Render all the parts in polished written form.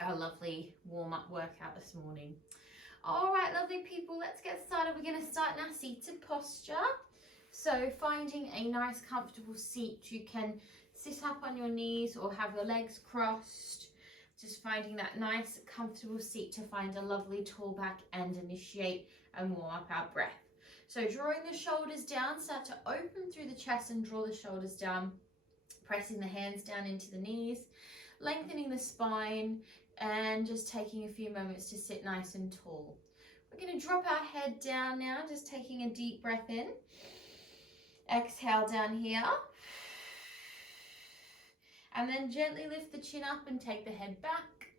our lovely warm-up workout this morning. All right, lovely people, let's get started. We're going to start in our seated posture. So finding a nice comfortable seat. You can sit up on your knees or have your legs crossed. Just finding that nice comfortable seat to find a lovely tall back and initiate and warm up our breath. So drawing the shoulders down, start to open through the chest and draw the shoulders down, pressing the hands down into the knees, lengthening the spine, and just taking a few moments to sit nice and tall. We're going to drop our head down now, just taking a deep breath in. Exhale down here. And then gently lift the chin up and take the head back.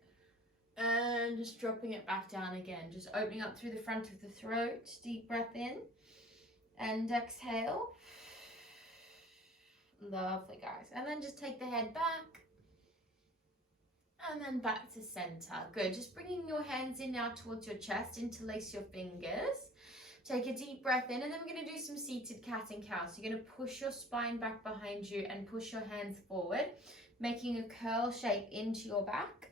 And just dropping it back down again. Just opening up through the front of the throat. Deep breath in. And exhale. Lovely, guys. And then just take the head back. And then back to center. Good. Just bringing your hands in now towards your chest. Interlace your fingers. Take a deep breath in, and then we're going to do some seated cat and cow. So you're going to push your spine back behind you and push your hands forward, making a curl shape into your back.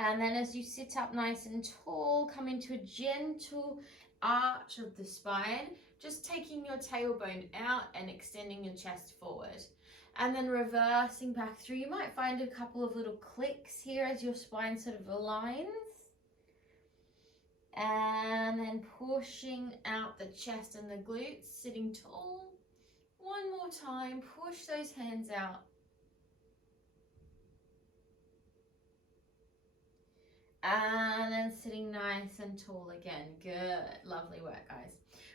And then as you sit up nice and tall, come into a gentle arch of the spine, just taking your tailbone out and extending your chest forward. And then reversing back through. You might find a couple of little clicks here as your spine sort of aligns. And then pushing out the chest and the glutes, sitting tall. One more time, push those hands out. And then sitting nice and tall again. Good, lovely work, guys.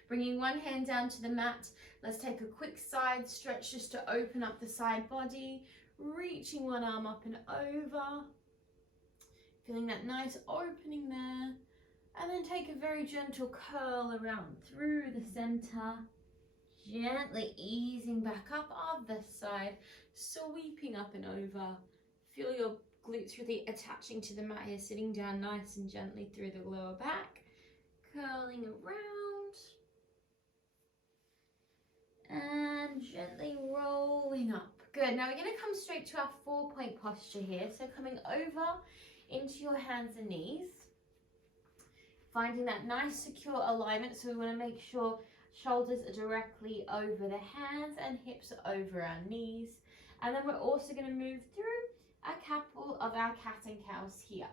Bringing one hand down to the mat. Let's take a quick side stretch just to open up the side body. Reaching one arm up and over. Feeling that nice opening there. And then take a very gentle curl around through the center. Gently easing back up other side. Sweeping up and over. Feel your glutes really attaching to the mat here. Sitting down nice and gently through the lower back. Curling around. And gently rolling up. Good. Now we're going to come straight to our 4-point posture here. So coming over into your hands and knees. Finding that nice secure alignment, so we want to make sure shoulders are directly over the hands and hips are over our knees. And then we're also going to move through a couple of our cat and cows here.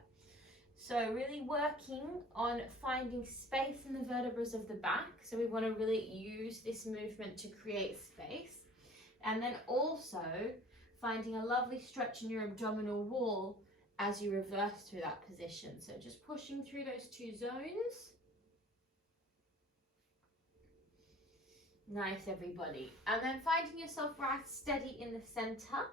So really working on finding space in the vertebrae of the back. So we want to really use this movement to create space. And then also finding a lovely stretch in your abdominal wall as you reverse through that position. So just pushing through those two zones. Nice, everybody. And then finding yourself right steady in the center.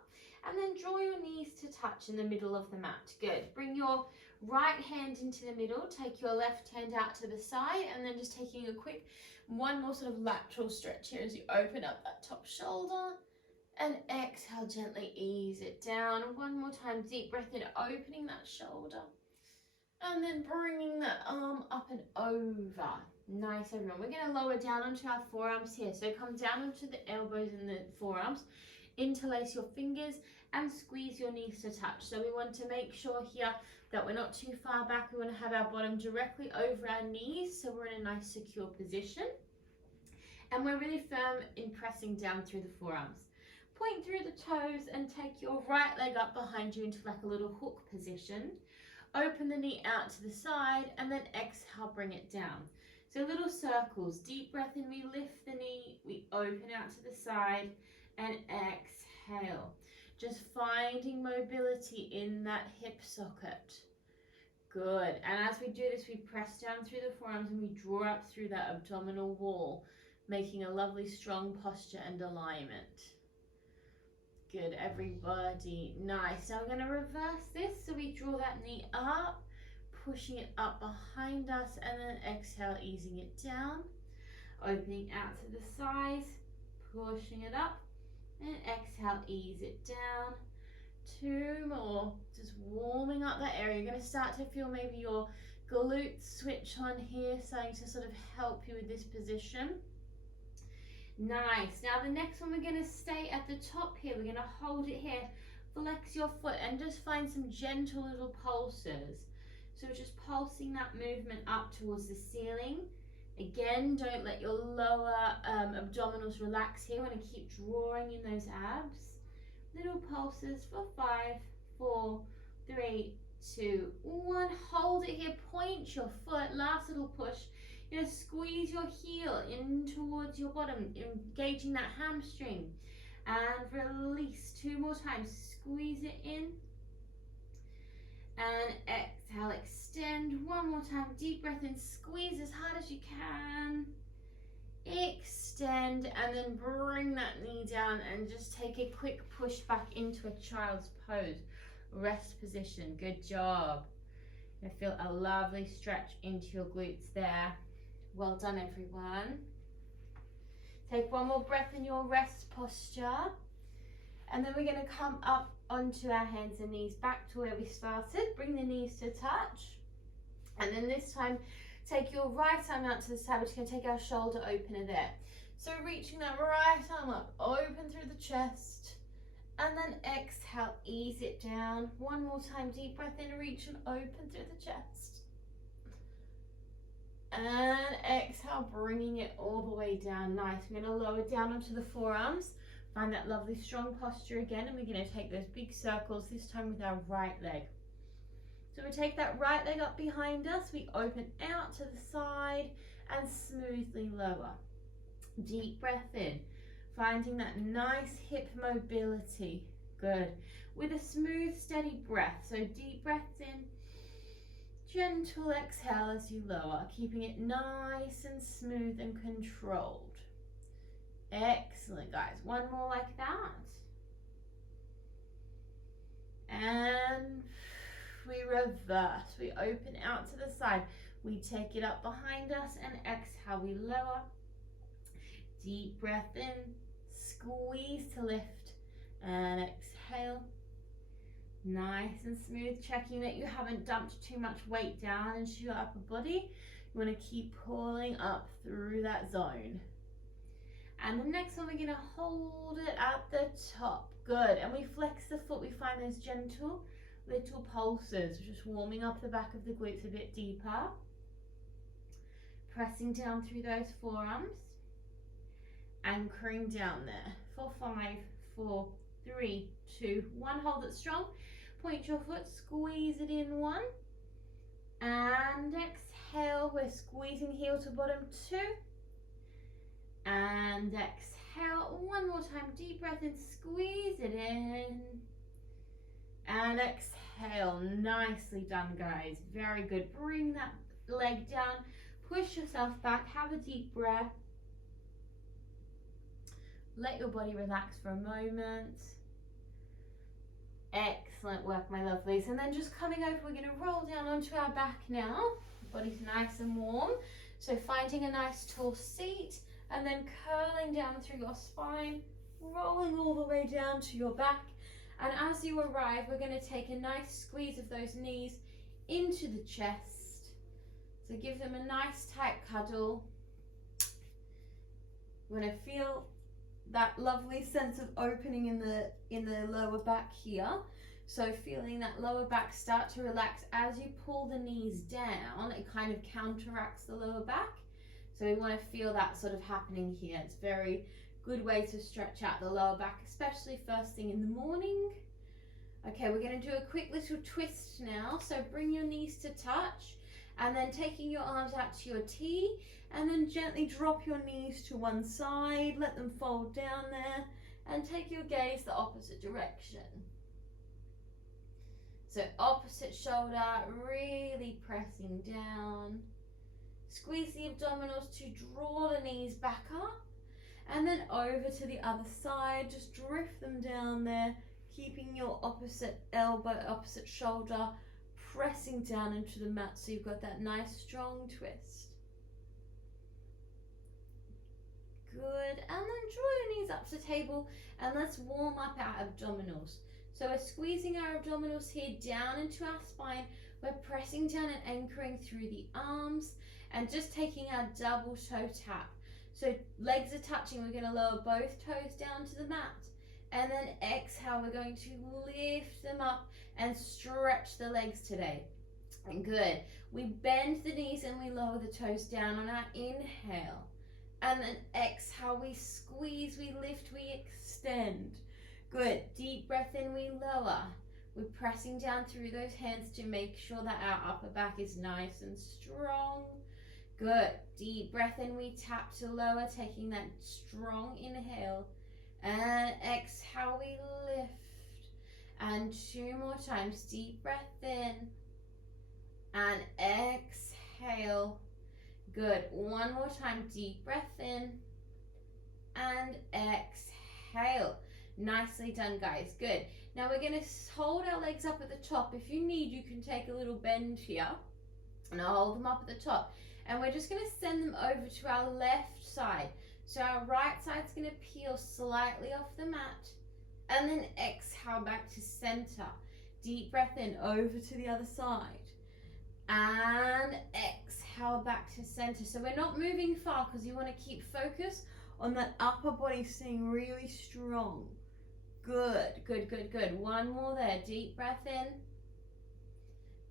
And then draw your knees to touch in the middle of the mat. Good. Bring your right hand into the middle. Take your left hand out to the side. And then just taking a quick, one more sort of lateral stretch here as you open up that top shoulder. And exhale, gently ease it down. One more time, deep breath in, opening that shoulder. And then bringing that arm up and over. Nice, everyone. We're going to lower down onto our forearms here. So come down onto the elbows and the forearms. Interlace your fingers and squeeze your knees to touch. So we want to make sure here that we're not too far back. We want to have our bottom directly over our knees. So we're in a nice secure position. And we're really firm in pressing down through the forearms. Point through the toes and take your right leg up behind you into like a little hook position. Open the knee out to the side and then exhale, bring it down. So little circles, deep breath in, we lift the knee, we open out to the side and exhale. Just finding mobility in that hip socket. Good. And as we do this, we press down through the forearms and we draw up through that abdominal wall, making a lovely strong posture and alignment. Good, everybody. Nice. Now we're going to reverse this. So we draw that knee up, pushing it up behind us, and then exhale, easing it down. Opening out to the sides, pushing it up, and exhale, ease it down. 2 more. Just warming up that area. You're going to start to feel maybe your glutes switch on here, starting to sort of help you with this position. Nice. Now the next one, we're going to stay at the top here. We're going to hold it here flex your foot and just find some gentle little pulses. So we're just pulsing that movement up towards the ceiling. Again, don't let your lower abdominals relax here. We want to keep drawing in those abs. Little pulses for 5, 4, 3, 2, 1. Hold it here. Point your foot. Last little push. You're going to squeeze your heel in towards your bottom, engaging that hamstring. And release 2 more times. Squeeze it in. And exhale, extend 1 more time. Deep breath in, squeeze as hard as you can. Extend, and then bring that knee down and just take a quick push back into a child's pose. Rest position, good job. I feel a lovely stretch into your glutes there. Well done, everyone. Take 1 more breath in your rest posture. And then we're going to come up onto our hands and knees back to where we started. Bring the knees to touch. And then this time, take your right arm out to the side. We're just going to take our shoulder opener there. So reaching that right arm up, open through the chest. And then exhale, ease it down. 1 more time, deep breath in, reach and open through the chest. And exhale, bringing it all the way down. Nice. We're going to lower down onto the forearms. Find that lovely strong posture again, and we're going to take those big circles, this time with our right leg. So we take that right leg up behind us, we open out to the side and smoothly lower. Deep breath in, finding that nice hip mobility. Good. With a smooth, steady breath. So deep breaths in, gentle exhale as you lower, keeping it nice and smooth and controlled. Excellent, guys. 1 more like that. And we reverse. We open out to the side. We take it up behind us and exhale. We lower. Deep breath in. Squeeze to lift. And exhale. Nice and smooth. Checking that you haven't dumped too much weight down into your upper body. You want to keep pulling up through that zone. And the next one, we're going to hold it at the top. Good. And we flex the foot. We find those gentle little pulses. We're just warming up the back of the glutes a bit deeper. Pressing down through those forearms. Anchoring down there. For 5, 4, 3, 2, 1. Hold it strong. Point your foot. Squeeze it in 1. And exhale. We're squeezing heel to bottom 2. And exhale 1 more time, deep breath in, squeeze it in. And exhale, nicely done, guys. Very good. Bring that leg down, push yourself back, have a deep breath. Let your body relax for a moment. Excellent work, my lovelies. And then just coming over, we're going to roll down onto our back now. Body's nice and warm. So finding a nice tall seat. And then curling down through your spine, rolling all the way down to your back. And as you arrive, we're going to take a nice squeeze of those knees into the chest. So give them a nice tight cuddle. We're going to feel that lovely sense of opening in the lower back here. So feeling that lower back start to relax as you pull the knees down, it kind of counteracts the lower back. So we want to feel that sort of happening here. It's a very good way to stretch out the lower back, especially first thing in the morning. Okay, we're going to do a quick little twist now. So bring your knees to touch and then taking your arms out to your T and then gently drop your knees to one side. Let them fold down there and take your gaze the opposite direction. So opposite shoulder, really pressing down. Squeeze the abdominals to draw the knees back up and then over to the other side. Just drift them down there, keeping your opposite elbow, opposite shoulder pressing down into the mat so you've got that nice strong twist. Good. And then draw your knees up to table and let's warm up our abdominals. So we're squeezing our abdominals here down into our spine. We're pressing down and anchoring through the arms. And just taking our double toe tap. So legs are touching, we're going to lower both toes down to the mat. And then exhale, we're going to lift them up and stretch the legs today. Good. We bend the knees and we lower the toes down on our inhale. And then exhale, we squeeze, we lift, we extend. Good. Deep breath in, we lower. We're pressing down through those hands to make sure that our upper back is nice and strong. Good. Deep breath in, we tap to lower, taking that strong inhale. And exhale, we lift. And 2 more times. Deep breath in. And exhale. Good. 1 more time. Deep breath in. And exhale. Nicely done, guys. Good. Now we're going to hold our legs up at the top. If you need, you can take a little bend here. And I'll hold them up at the top. And we're just going to send them over to our left side. So our right side's going to peel slightly off the mat. And then exhale back to center. Deep breath in, over to the other side. And exhale back to center. So we're not moving far because you want to keep focus on that upper body staying really strong. Good, good, good, good. 1 more there. Deep breath in.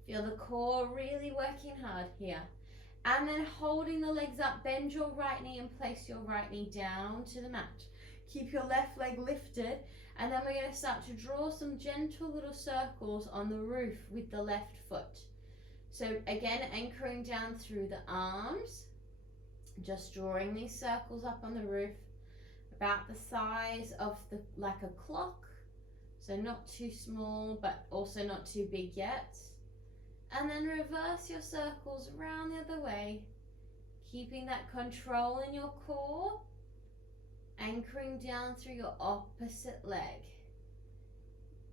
Feel the core really working hard here. And then holding the legs up, bend your right knee and place your right knee down to the mat. Keep your left leg lifted. And then we're going to start to draw some gentle little circles on the roof with the left foot. So again, anchoring down through the arms. Just drawing these circles up on the roof. About the size of like a clock. So not too small, but also not too big yet. And then reverse your circles around the other way, keeping that control in your core, anchoring down through your opposite leg.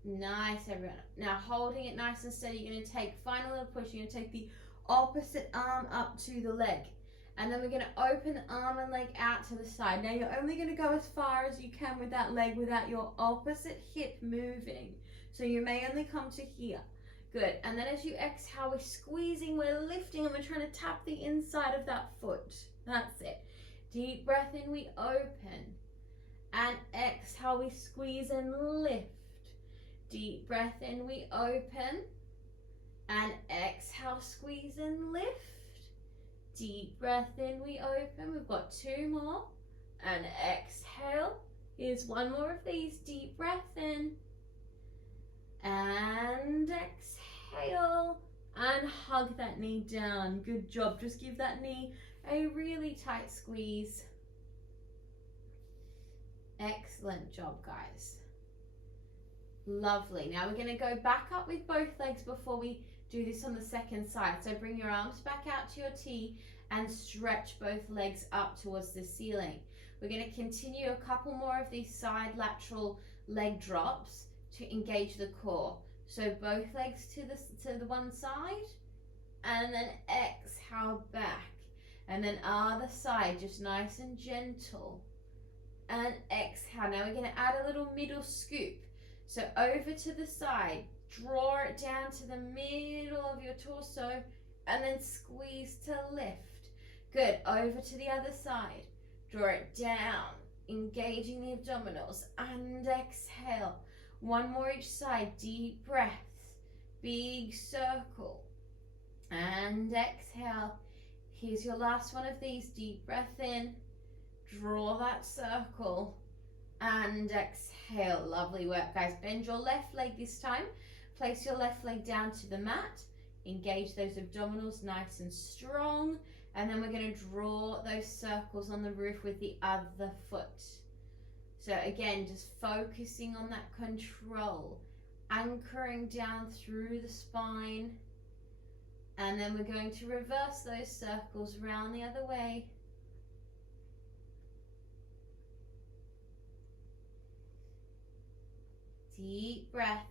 Nice, everyone. Now holding it nice and steady, you're going to take, final little push, you're going to take the opposite arm up to the leg. And then we're going to open the arm and leg out to the side. Now you're only going to go as far as you can with that leg without your opposite hip moving. So you may only come to here. Good. And then as you exhale, we're squeezing, we're lifting, and we're trying to tap the inside of that foot. That's it. Deep breath in, we open. And exhale, we squeeze and lift. Deep breath in, we open. And exhale, squeeze and lift. Deep breath in, we open. We've got 2 more. And exhale. Here's 1 more of these. Deep breath in. And exhale. And hug that knee down. Good job. Just give that knee a really tight squeeze. Excellent job, guys. Lovely. Now we're going to go back up with both legs before we do this on the second side. So bring your arms back out to your T and stretch both legs up towards the ceiling. We're going to continue a couple more of these side lateral leg drops to engage the core. So both legs to the one side, and then exhale back. And then other side, just nice and gentle. And exhale. Now we're going to add a little middle scoop. So over to the side, draw it down to the middle of your torso, and then squeeze to lift. Good. Over to the other side. Draw it down, engaging the abdominals, and exhale. 1 more each side. Deep breaths. Big circle. And exhale. Here's your last one of these. Deep breath in. Draw that circle. And exhale. Lovely work, guys. Bend your left leg this time. Place your left leg down to the mat. Engage those abdominals nice and strong. And then we're going to draw those circles on the roof with the other foot. So again, just focusing on that control. Anchoring down through the spine. And then we're going to reverse those circles around the other way. Deep breaths.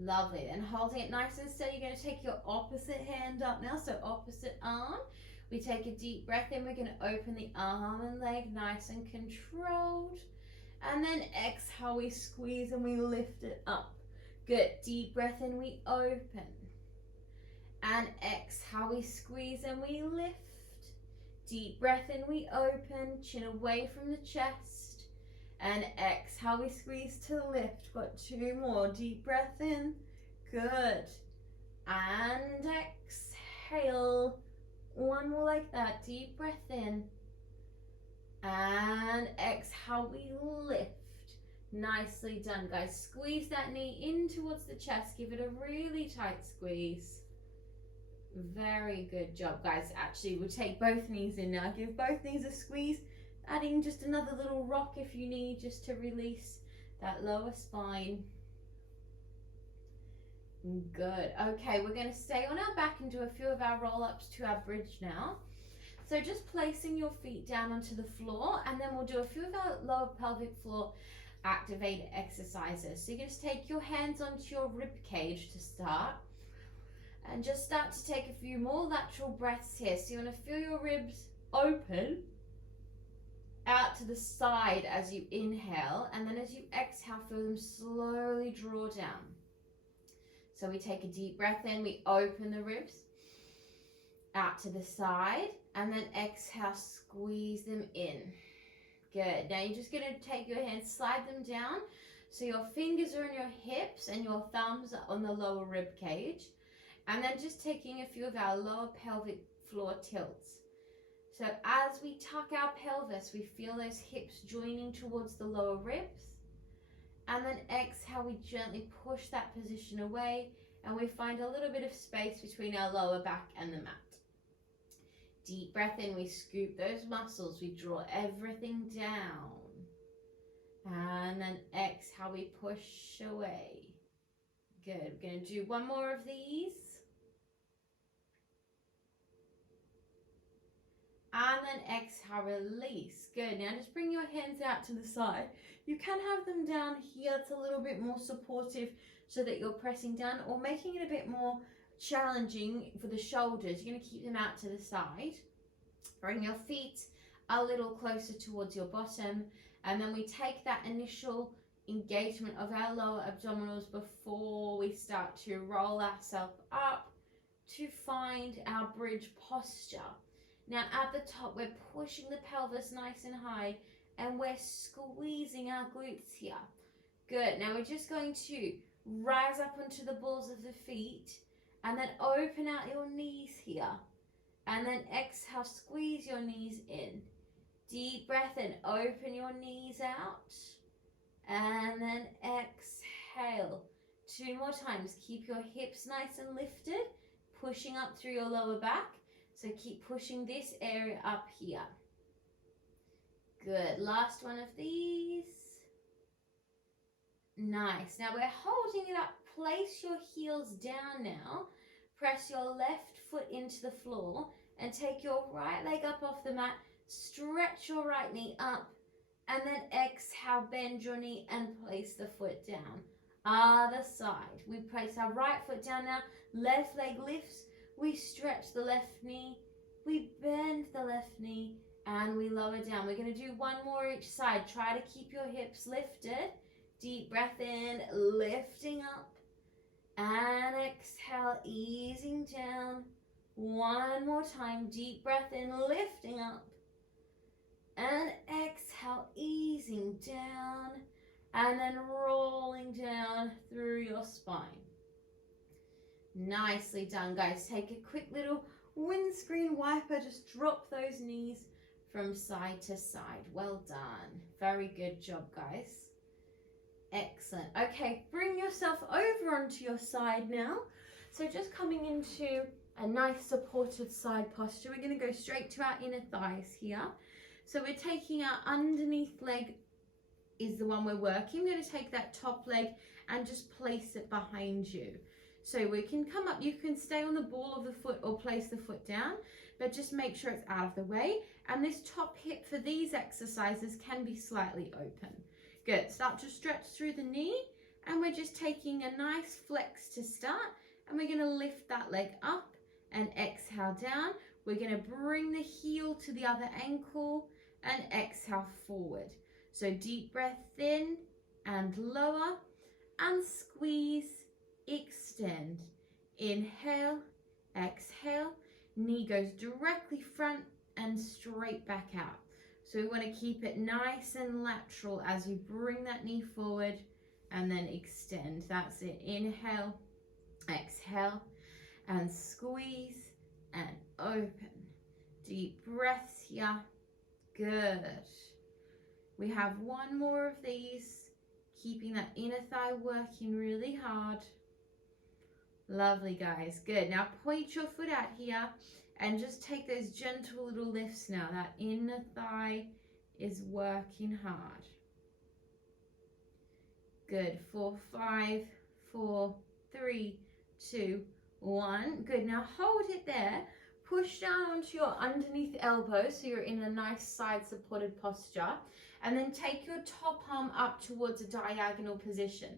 Lovely. And holding it nice and steady, you're going to take your opposite hand up now. So opposite arm. We take a deep breath in. We're going to open the arm and leg nice and controlled. And then exhale, we squeeze and we lift it up. Good. Deep breath in, we open. And exhale, we squeeze and we lift. Deep breath in, we open. Chin away from the chest. And exhale, we squeeze to lift. Got 2 more. Deep breath in. Good. And exhale. 1 more like that. Deep breath in. And exhale, we lift. Nicely done, guys. Squeeze that knee in towards the chest. Give it a really tight squeeze. Very good job, guys. Actually, we'll take both knees in now. Give both knees a squeeze. Adding just another little rock if you need, just to release that lower spine. Good. Okay, we're going to stay on our back and do a few of our roll-ups to our bridge now. So just placing your feet down onto the floor, and then we'll do a few of our lower pelvic floor activated exercises. So you're going to take your hands onto your rib cage to start, and just start to take a few more lateral breaths here. So you want to feel your ribs open out to the side as you inhale, and then as you exhale, feel them slowly draw down. So we take a deep breath in, we open the ribs out to the side, and then exhale, squeeze them in. Good. Now you're just going to take your hands, slide them down so your fingers are on your hips and your thumbs are on the lower rib cage. And then just taking a few of our lower pelvic floor tilts. So as we tuck our pelvis, we feel those hips joining towards the lower ribs. And then exhale, we gently push that position away, and we find a little bit of space between our lower back and the mat. Deep breath in, we scoop those muscles, we draw everything down. And then exhale, we push away. Good. We're going to do 1 more of these. And then exhale, release. Good. Now just bring your hands out to the side. You can have them down here. It's a little bit more supportive so that you're pressing down, or making it a bit more challenging for the shoulders. You're going to keep them out to the side. Bring your feet a little closer towards your bottom, and then we take that initial engagement of our lower abdominals before we start to roll ourselves up to find our bridge posture. Now at the top, we're pushing the pelvis nice and high, and we're squeezing our glutes here. Good. Now we're just going to rise up onto the balls of the feet, and then open out your knees here. And then exhale, squeeze your knees in. Deep breath in, open your knees out. And then exhale. 2 more times. Keep your hips nice and lifted, pushing up through your lower back. So keep pushing this area up here. Good. Last one of these. Nice. Now we're holding it up. Place your heels down now. Press your left foot into the floor and take your right leg up off the mat. Stretch your right knee up, and then exhale, bend your knee and place the foot down. Other side. We place our right foot down now. Left leg lifts. We stretch the left knee. We bend the left knee, and we lower down. We're going to do 1 more each side. Try to keep your hips lifted. Deep breath in, lifting up. And exhale, easing down. 1 more time. Deep breath in, lifting up. And exhale, easing down. And then rolling down through your spine. Nicely done, guys. Take a quick little windscreen wiper. Just drop those knees from side to side. Well done. Very good job, guys. Excellent. Okay, bring yourself over onto your side now. So just coming into a nice supported side posture. We're going to go straight to our inner thighs here. So we're taking our underneath leg is the one we're working. We're going to take that top leg and just place it behind you. So we can come up, you can stay on the ball of the foot or place the foot down, but just make sure it's out of the way. And this top hip for these exercises can be slightly open. Good. Start to stretch through the knee, and we're just taking a nice flex to start, and we're going to lift that leg up and exhale down. We're going to bring the heel to the other ankle and exhale forward. So deep breath in and lower, and squeeze, extend. Inhale, exhale, knee goes directly front and straight back out. So we want to keep it nice and lateral as you bring that knee forward and then extend. That's it. Inhale, exhale, and squeeze and open. Deep breaths here. Good. We have one more of these, keeping that inner thigh working really hard. Lovely, guys. Good. Now point your foot out here and just take those gentle little lifts now. That inner thigh is working hard. Good. 4, 5, 4, 3, 2, 1. Good. Now hold it there. Push down onto your underneath elbow so you're in a nice side supported posture. And then take your top arm up towards a diagonal position.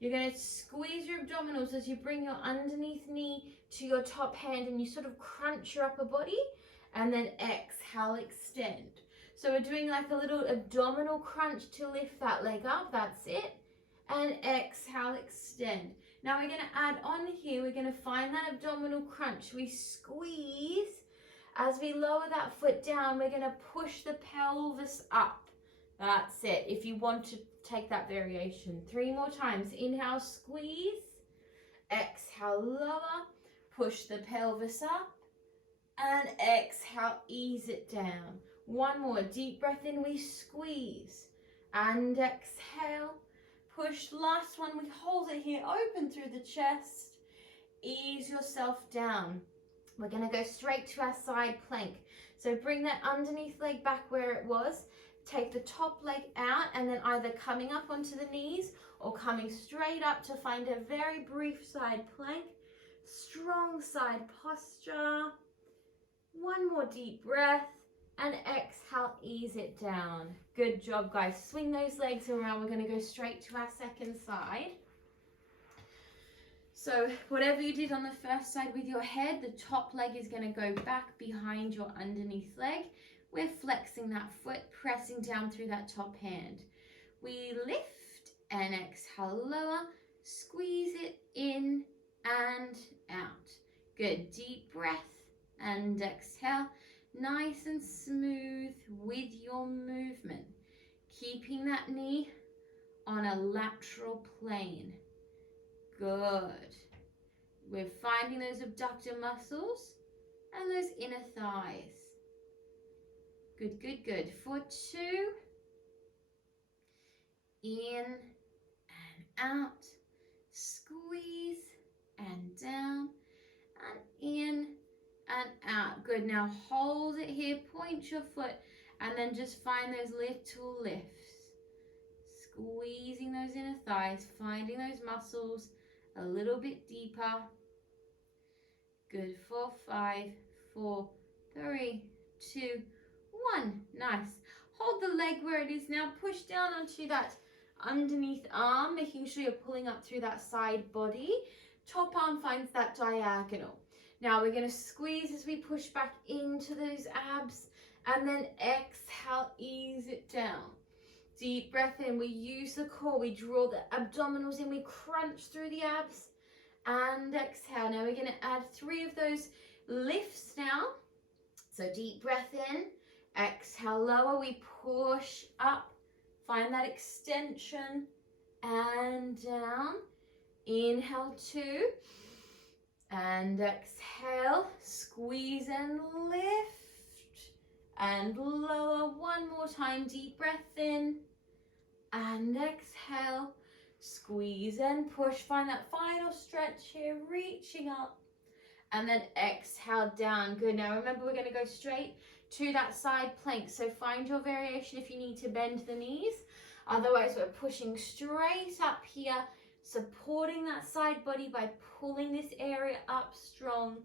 You're going to squeeze your abdominals as you bring your underneath knee to your top hand and you sort of crunch your upper body, and then exhale, extend. So we're doing like a little abdominal crunch to lift that leg up. That's it. And exhale, extend. Now we're going to add on here, we're going to find that abdominal crunch. We squeeze. As we lower that foot down, we're going to push the pelvis up. That's it. If you want to take that variation. 3 more times. Inhale, squeeze. Exhale, lower. Push the pelvis up. And exhale, ease it down. One more. Deep breath in. We squeeze. And exhale. Push. Last one. We hold it here. Open through the chest. Ease yourself down. We're going to go straight to our side plank. So bring that underneath leg back where it was. Take the top leg out and then either coming up onto the knees or coming straight up to find a very brief side plank. Strong side posture. One more deep breath and exhale, ease it down. Good job, guys. Swing those legs around. We're going to go straight to our second side. So whatever you did on the first side with your head, the top leg is going to go back behind your underneath leg. We're flexing that foot, pressing down through that top hand. We lift and exhale, lower, squeeze it in and out. Good, deep breath and exhale, nice and smooth with your movement. Keeping that knee on a lateral plane. Good. We're finding those abductor muscles and those inner thighs. Good, good, good. For 2, in and out, squeeze and down, and in and out. Good, now hold it here, point your foot, and then just find those little lifts. Squeezing those inner thighs, finding those muscles a little bit deeper. Good, 4, 5, 4, 3, 2, 1. Nice. Hold the leg where it is now. Push down onto that underneath arm, making sure you're pulling up through that side body. Top arm finds that diagonal. Now we're going to squeeze as we push back into those abs, and then exhale, ease it down. Deep breath in. We use the core. We draw the abdominals in. We crunch through the abs, and exhale. Now we're going to add 3 of those lifts now. So deep breath in. Exhale, lower, we push up, find that extension and down. Inhale, 2, and exhale, squeeze and lift, and lower. One more time, deep breath in, and exhale, squeeze and push. Find that final stretch here, reaching up, and then exhale down. Good, now remember we're going to go straight to that side plank. So find your variation if you need to bend the knees. Otherwise, we're pushing straight up here, supporting that side body by pulling this area up strong.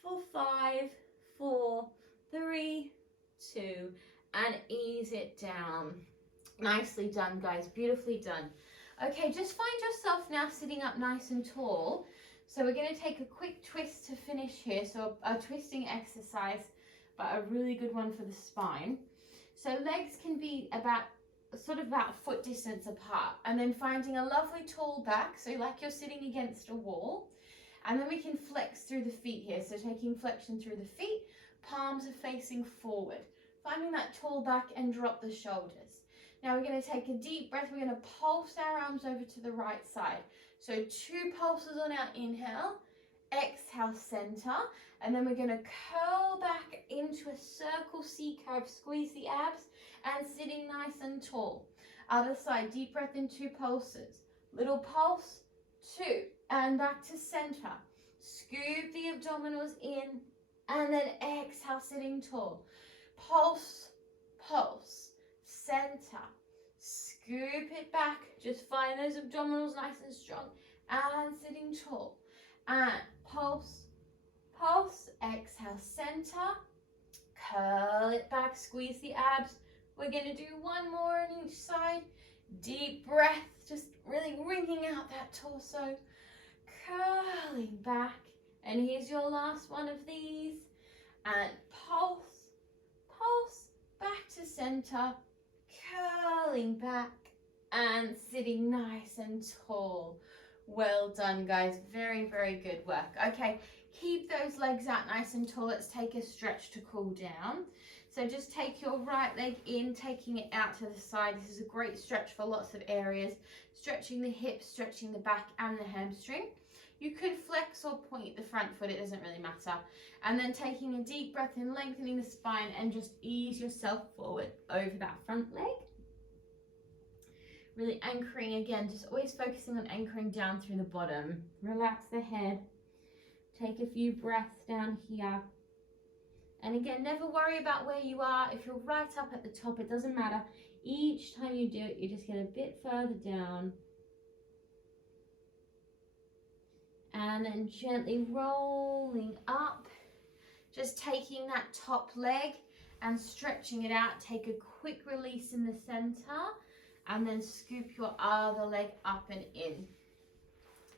For 5, 4, 3, 2, and ease it down. Nicely done, guys. Beautifully done. Okay, just find yourself now sitting up nice and tall. So we're going to take a quick twist to finish here. So a twisting exercise, but a really good one for the spine. So legs can be about foot distance apart, and then finding a lovely tall back, so like you're sitting against a wall, and then we can flex through the feet here. So taking flexion through the feet, palms are facing forward. Finding that tall back and drop the shoulders. Now we're going to take a deep breath. We're going to pulse our arms over to the right side. So 2 pulses on our inhale, exhale, center, and then we're going to curl back into a circle C curve, squeeze the abs, and sitting nice and tall. Other side, deep breath in 2 pulses. Little pulse, 2, and back to center. Scoop the abdominals in, and then exhale, sitting tall. Pulse, pulse, center, scoop it back, just find those abdominals nice and strong, and sitting tall, and pulse, pulse, exhale, center, curl it back, squeeze the abs. We're going to do 1 more on each side, deep breath, just really wringing out that torso, curling back, and here's your last one of these, and pulse, pulse, back to center, curling back and sitting nice and tall. Well done, guys. Very, very good work. Okay, keep those legs out nice and tall. Let's take a stretch to cool down. So just take your right leg in, taking it out to the side. This is a great stretch for lots of areas. Stretching the hips, stretching the back and the hamstring. You could flex or point the front foot, it doesn't really matter. And then taking a deep breath in, lengthening the spine, and just ease yourself forward over that front leg. Really anchoring again, just always focusing on anchoring down through the bottom. Relax the head. Take a few breaths down here. And again, never worry about where you are. If you're right up at the top, it doesn't matter. Each time you do it, you just get a bit further down. And then gently rolling up, just taking that top leg and stretching it out. Take a quick release in the center and then scoop your other leg up and in.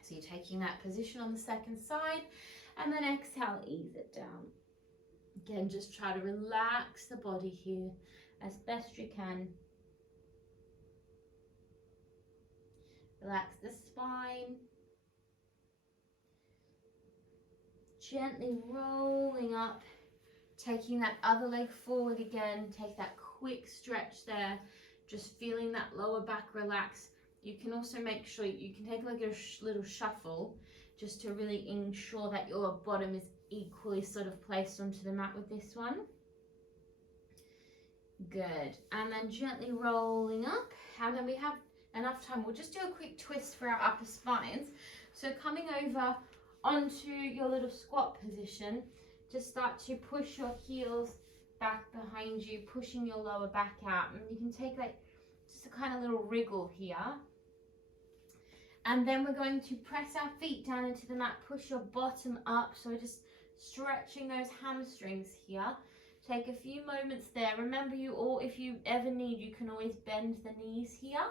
So you're taking that position on the second side and then exhale, ease it down. Again, just try to relax the body here as best you can. Relax the spine. Gently rolling up, taking that other leg forward again. Take that quick stretch there, just feeling that lower back relax. You can also make sure you can take like a little shuffle just to really ensure that your bottom is equally sort of placed onto the mat with this one. Good. And then gently rolling up, and then we have enough time. We'll just do a quick twist for our upper spines. So coming over onto your little squat position, just start to push your heels back behind you, pushing your lower back out, and you can take like just a kind of little wriggle here. And then we're going to press our feet down into the mat, push your bottom up, so just stretching those hamstrings here. Take a few moments there. Remember, if you ever need, you can always bend the knees here.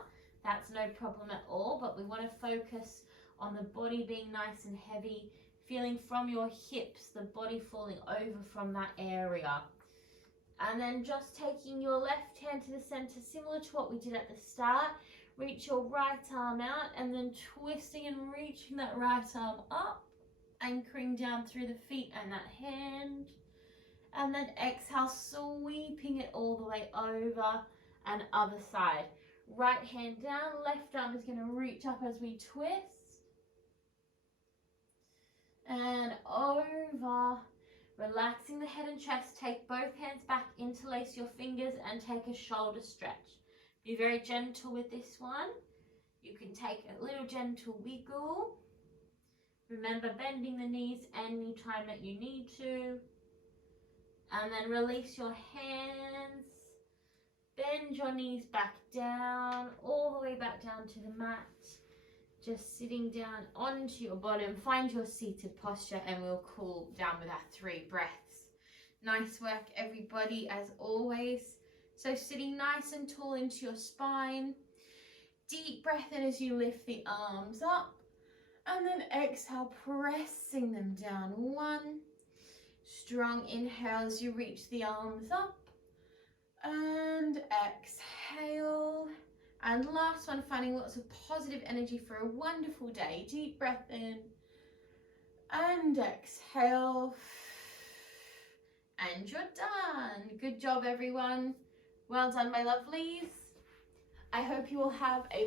That's no problem at all, but we want to focus on the body being nice and heavy, feeling from your hips, the body falling over from that area. And then just taking your left hand to the center, similar to what we did at the start. Reach your right arm out and then twisting and reaching that right arm up, anchoring down through the feet and that hand. And then exhale, sweeping it all the way over and other side. Right hand down, left arm is going to reach up as we twist. And over, relaxing the head and chest. Take both hands back, interlace your fingers and take a shoulder stretch. Be very gentle with this one. You can take a little gentle wiggle. Remember, bending the knees any time that you need to. And then release your hands. Bend your knees back down, all the way back down to the mat. Just sitting down onto your bottom. Find your seated posture and we'll cool down with our 3 breaths. Nice work, everybody, as always. So sitting nice and tall into your spine. Deep breath in as you lift the arms up. And then exhale, pressing them down. 1. Strong inhale as you reach the arms up. And exhale. And last one, finding lots of positive energy for a wonderful day. Deep breath in. And exhale. And you're done. Good job, everyone. Well done, my lovelies. I hope you will have a